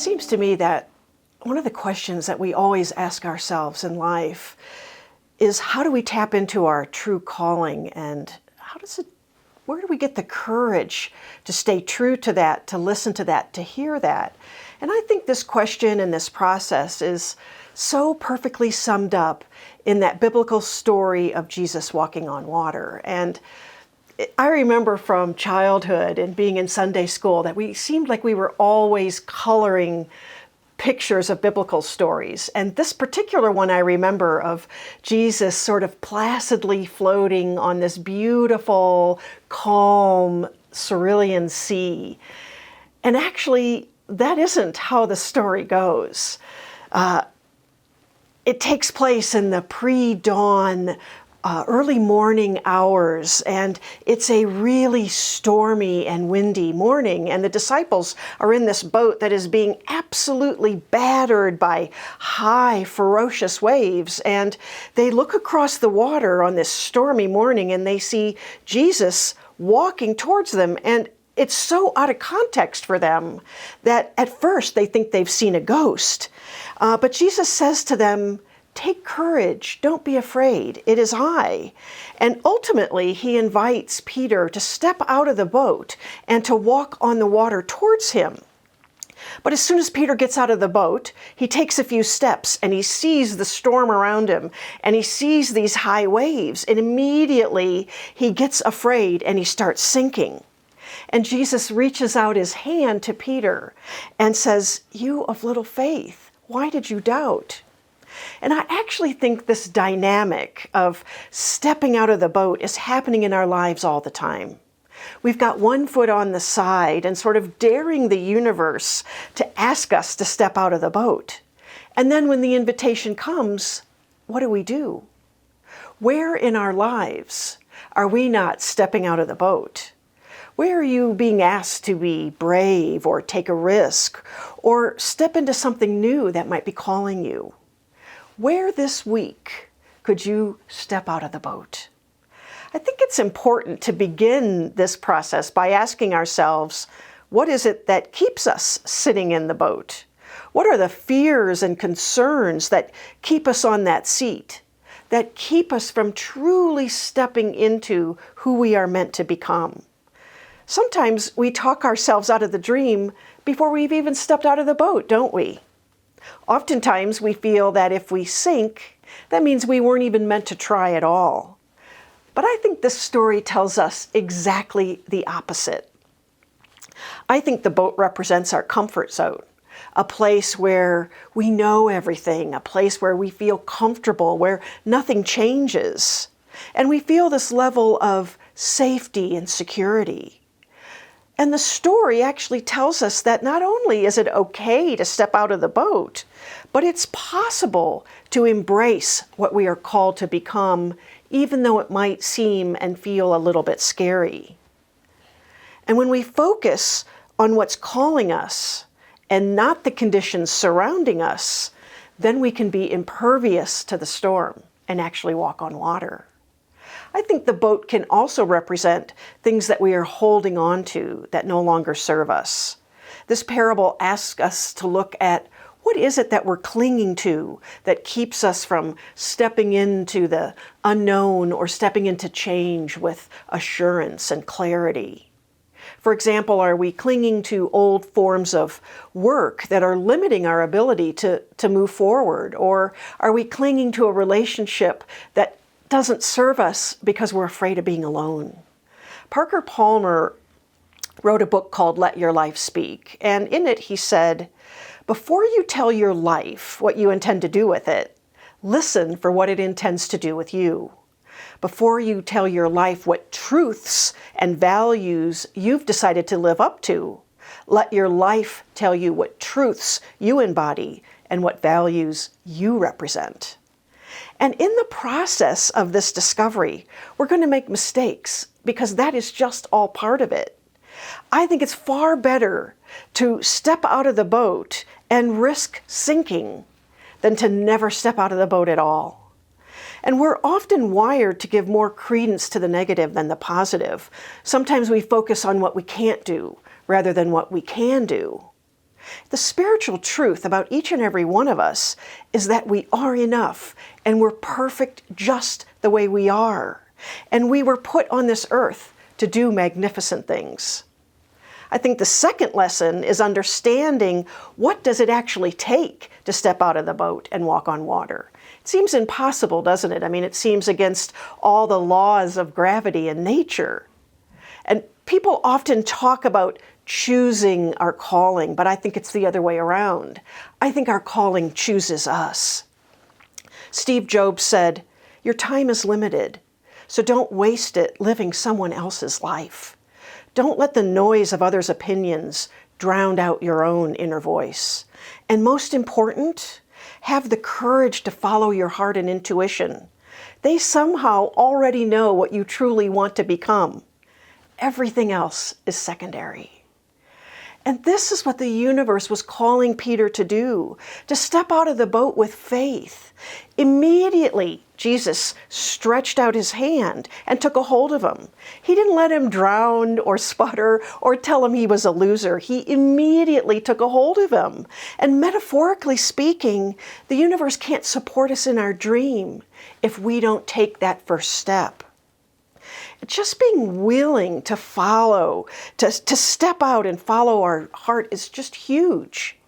seems to me that one of the questions that we always ask ourselves in life is, how do we tap into our true calling, and where do we get the courage to stay true to that, to listen to that, to hear that? And I think this question and this process is so perfectly summed up in that biblical story of Jesus walking on water. And I remember from childhood and being in Sunday school that we seemed like we were always coloring pictures of biblical stories. And this particular one I remember of Jesus sort of placidly floating on this beautiful, calm, cerulean sea. And actually, that isn't how the story goes. It takes place in the pre-dawn, early morning hours, and it's a really stormy and windy morning, and the disciples are in this boat that is being absolutely battered by high, ferocious waves, and they look across the water on this stormy morning and they see Jesus walking towards them, and it's so out of context for them that at first they think they've seen a ghost. But Jesus says to them, "Take courage, don't be afraid, it is I." And ultimately, he invites Peter to step out of the boat and to walk on the water towards him. But as soon as Peter gets out of the boat, he takes a few steps and he sees the storm around him and he sees these high waves, and immediately he gets afraid and he starts sinking. And Jesus reaches out his hand to Peter and says, "You of little faith, why did you doubt?" And I actually think this dynamic of stepping out of the boat is happening in our lives all the time. We've got one foot on the side and sort of daring the universe to ask us to step out of the boat. And then when the invitation comes, what do? Where in our lives are we not stepping out of the boat? Where are you being asked to be brave or take a risk or step into something new that might be calling you? Where this week could you step out of the boat? I think it's important to begin this process by asking ourselves, what is it that keeps us sitting in the boat? What are the fears and concerns that keep us on that seat, that keep us from truly stepping into who we are meant to become? Sometimes we talk ourselves out of the dream before we've even stepped out of the boat, don't we? Oftentimes we feel that if we sink, that means we weren't even meant to try at all. But I think this story tells us exactly the opposite. I think the boat represents our comfort zone, a place where we know everything, a place where we feel comfortable, where nothing changes. And we feel this level of safety and security. And the story actually tells us that not only is it okay to step out of the boat, but it's possible to embrace what we are called to become, even though it might seem and feel a little bit scary. And when we focus on what's calling us and not the conditions surrounding us, then we can be impervious to the storm and actually walk on water. I think the boat can also represent things that we are holding on to that no longer serve us. This parable asks us to look at what is it that we're clinging to that keeps us from stepping into the unknown or stepping into change with assurance and clarity. For example, are we clinging to old forms of work that are limiting our ability to move forward? Or are we clinging to a relationship that doesn't serve us because we're afraid of being alone? Parker Palmer wrote a book called Let Your Life Speak, and in it he said, "Before you tell your life what you intend to do with it, listen for what it intends to do with you. Before you tell your life what truths and values you've decided to live up to, let your life tell you what truths you embody and what values you represent." And in the process of this discovery, we're going to make mistakes because that is just all part of it. I think it's far better to step out of the boat and risk sinking than to never step out of the boat at all. And we're often wired to give more credence to the negative than the positive. Sometimes we focus on what we can't do rather than what we can do. The spiritual truth about each and every one of us is that we are enough and we're perfect just the way we are. And we were put on this earth to do magnificent things. I think the second lesson is understanding what does it actually take to step out of the boat and walk on water. It seems impossible, doesn't it? I mean, it seems against all the laws of gravity and nature. And people often talk about choosing our calling, but I think it's the other way around. I think our calling chooses us. Steve Jobs said, "Your time is limited, so don't waste it living someone else's life. Don't let the noise of others' opinions drown out your own inner voice. And most important, have the courage to follow your heart and intuition. They somehow already know what you truly want to become. Everything else is secondary." And this is what the universe was calling Peter to do, to step out of the boat with faith. Immediately, Jesus stretched out his hand and took a hold of him. He didn't let him drown or sputter or tell him he was a loser. He immediately took a hold of him. And metaphorically speaking, the universe can't support us in our dream if we don't take that first step. Just being willing to follow, to step out and follow our heart is just huge.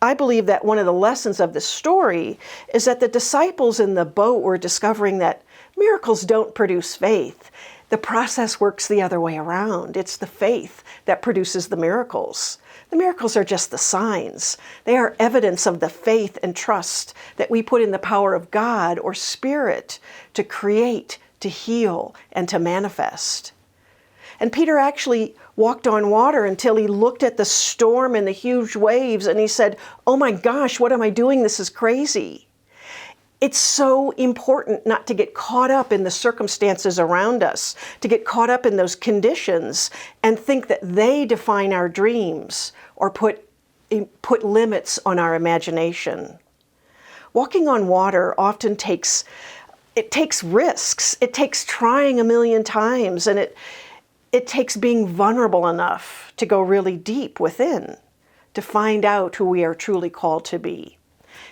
I believe that one of the lessons of this story is that the disciples in the boat were discovering that miracles don't produce faith. The process works the other way around. It's the faith that produces the miracles. The miracles are just the signs. They are evidence of the faith and trust that we put in the power of God or Spirit to create, to heal, and to manifest. And Peter actually walked on water until he looked at the storm and the huge waves and he said, "Oh my gosh, what am I doing? This is crazy." It's so important not to get caught up in the circumstances around us, to get caught up in those conditions and think that they define our dreams or put limits on our imagination. Walking on water often takes risks. It takes trying a million times, and it takes being vulnerable enough to go really deep within to find out who we are truly called to be.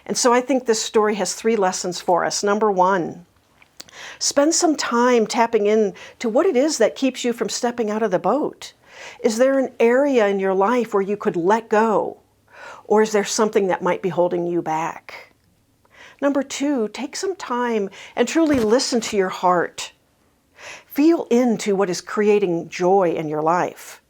And so I think this story has 3 lessons for us. Number 1, spend some time tapping in to what it is that keeps you from stepping out of the boat. Is there an area in your life where you could let go? Or is there something that might be holding you back? Number 2, take some time and truly listen to your heart. Feel into what is creating joy in your life.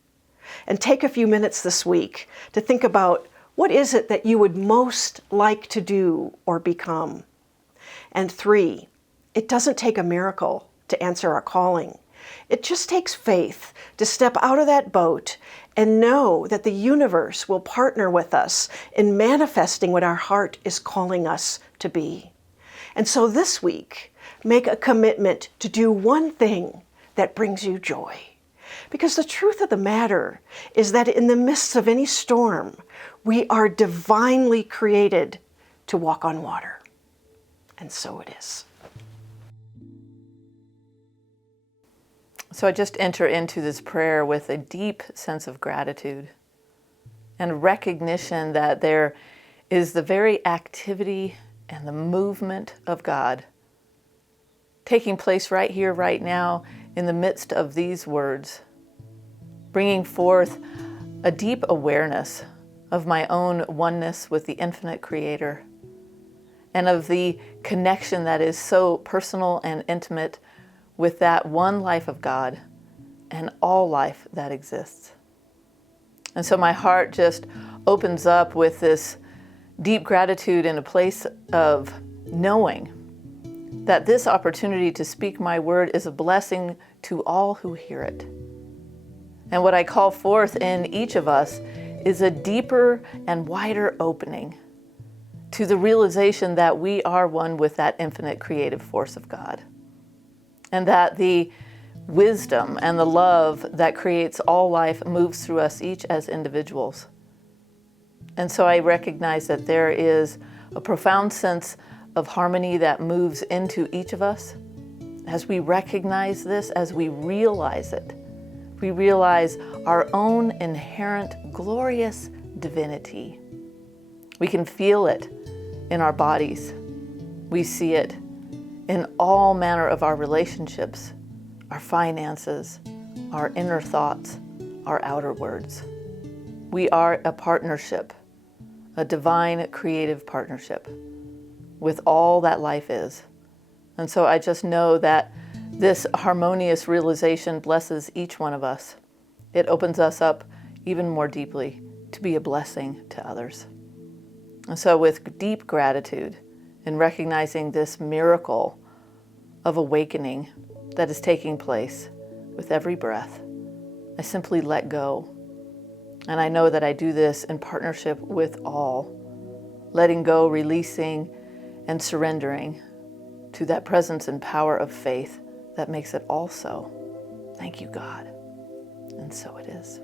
And take a few minutes this week to think about what is it that you would most like to do or become. And 3, it doesn't take a miracle to answer our calling. It just takes faith to step out of that boat and know that the universe will partner with us in manifesting what our heart is calling us to be. And so this week, make a commitment to do one thing that brings you joy. Because the truth of the matter is that in the midst of any storm, we are divinely created to walk on water. And so it is. So I just enter into this prayer with a deep sense of gratitude and recognition that there is the very activity and the movement of God taking place right here, right now, in the midst of these words, bringing forth a deep awareness of my own oneness with the infinite Creator and of the connection that is so personal and intimate with that one life of God and all life that exists. And so my heart just opens up with this deep gratitude in a place of knowing that this opportunity to speak my word is a blessing to all who hear it. And what I call forth in each of us is a deeper and wider opening to the realization that we are one with that infinite creative force of God. And that the wisdom and the love that creates all life moves through us each as individuals. And so I recognize that there is a profound sense of harmony that moves into each of us. As we recognize this, as we realize it, we realize our own inherent glorious divinity. We can feel it in our bodies. We see it in all manner of our relationships, our finances, our inner thoughts, our outer words. We are a partnership, a divine creative partnership with all that life is. And so I just know that this harmonious realization blesses each one of us. It opens us up even more deeply to be a blessing to others. And so with deep gratitude in recognizing this miracle of awakening that is taking place with every breath, I simply let go. And I know that I do this in partnership with all, letting go, releasing, and surrendering to that presence and power of faith that makes it all so. Thank you, God. And so it is.